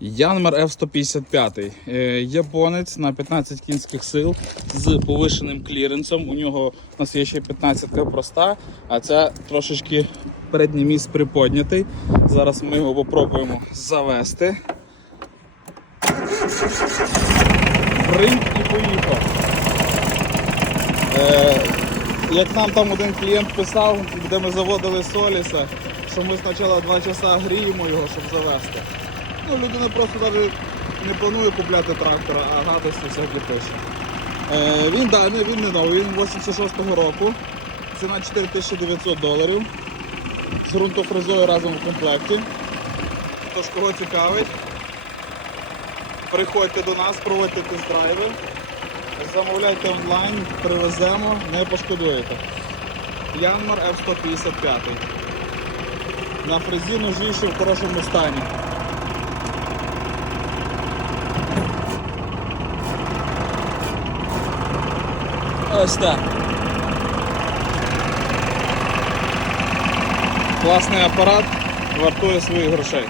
Янмар F-155. Е, Японець на 15 кінських сил з повишеним кліренсом. У нього у нас є ще 15 проста, а це трошечки передній міст приподнятий. Зараз ми його попробуємо завести. Бринь і поїхав. Е, як нам там один клієнт писав, де ми заводили Соліса, що ми спочатку 2 часа гріємо його, щоб завести. Ну, людина просто навіть не планує купляти трактора, а гадості всякі пише. Е, він, да, не, він не новий, він 86-го року. Ціна 4900 доларів. З ґрунтофрезою разом в комплекті. Тож, кого цікавить, приходьте до нас, проводьте тест-драйви. Замовляйте онлайн, привеземо, не пошкодуєте. Янмар F155. На фрезі ножі ще в хорошому стані. Ось. Класний апарат, вартує своїх грошей.